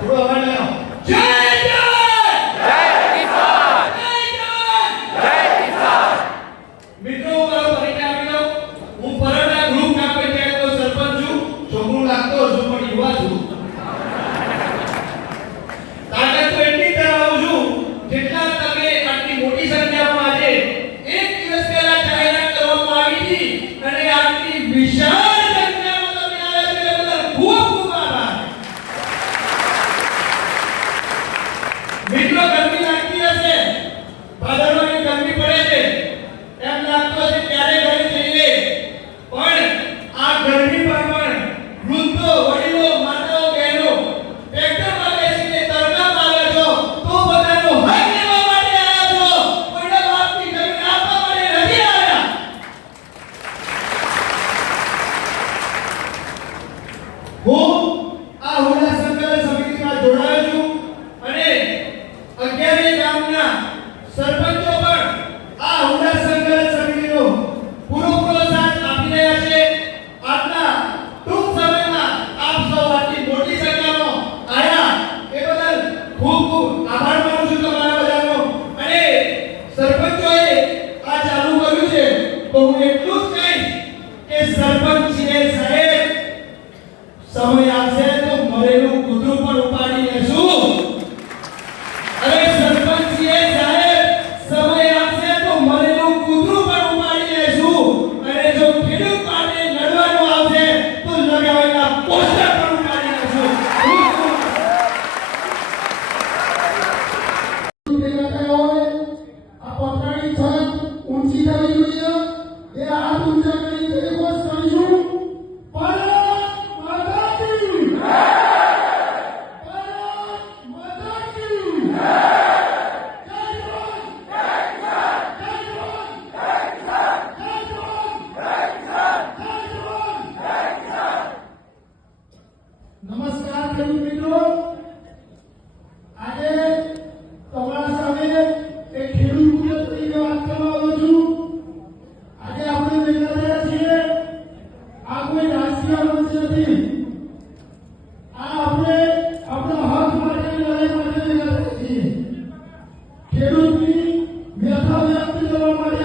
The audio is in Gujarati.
થોડો અવાજ લાવો. જય જય જય કિસાન જય કિસાન. મિત્રો મારો પરિચય આપી દઉં. હું પરણના ગ્રુપ ના પંચાયતનો સરપંચ છું. છોકરું લાગતો છું પણ યુવા છું. તાકાત તો એટલી ધરાવું છું જેટલા તમે આટલી મોટી સંખ્યામાં આજે એક દિવસ પહેલા જાહેરાત કરવામાં આવી હતી અને આટલી વિશાળ સંખ્યામાં તમે આવ્યા છો એ બદલ ખૂબ ખૂબ આભાર. મિત્રો ગરમી લાગતી હશે, ભાદરવાની ગરમી પડે છે, એમ લાગતો હશે ક્યારે ઘરે જઈએ, પણ આ ગરમીમાં પણ વૃદ્ધો, વડીલો, માતાઓ, બહેનો ટ્રેક્ટરમાં બેસીને તડકામાં આવે છો તો બધાનો હક લેવા માટે આવ્યા છો. કોઈના બાપની જમીન આપવા માટે નથી આવ્યા. હું આ હુડા સંકલન સમિતિમાં જોડાયો છું અને 11 ગામના સરપંચો પણ આ હુડા સંકલન સમિતિનો પૂરો સાથ આપી રહ્યા છે. આજના ટૂંક સમયમાં આપ સૌ આટલી મોટી સંખ્યામાં આવ્યા એ બદલ ખૂબ ખૂબ આભાર માનું છું તમારા બધાનો. અને સરપંચોએ આ ચાલુ કર્યું છે તો હું એટલું જ કહીશ કે સરપંચીએ સાહેબ સમય આવશે તો મરેલું કૂતરું પણ ઉપાડી લેશું. અરે સરપંચીએ સાહેબ સમય આવશે તો મરેલું કૂતરું પણ ઉપાડી લેશું. અને જો ખેડૂત માટે લડવાનું આવશે તો લગાવેલા પોસ્ટર પણ ઉપાડી લેશું. આ પોતાની છત ઊંચી કરવી જોઈએ. એ હાથ ઊંચા કરી દેખો કરીશું. ભારત માતા કી જય. ભારત માતા કી જય. જય જવાન જય કિસાન. જય જવાન જય કિસાન. જય જવાન જય કિસાન. જય જવાન જય કિસાન. નમસ્કાર ખેડૂત મિત્રો. આજે તમારા સામે એક ખેડૂત મિત્ર તરીકે વાત કરવા આવ્યો છું. આજે આપણે ભેગા થયા છીએ. આ કોઈ રાજકીય મંચ નથી. આ આપણે આપણા હક માટેની લડાઈ માટે ભેગા થયા છીએ. ખેડૂતની વ્યથા વ્યક્ત કરવા માટે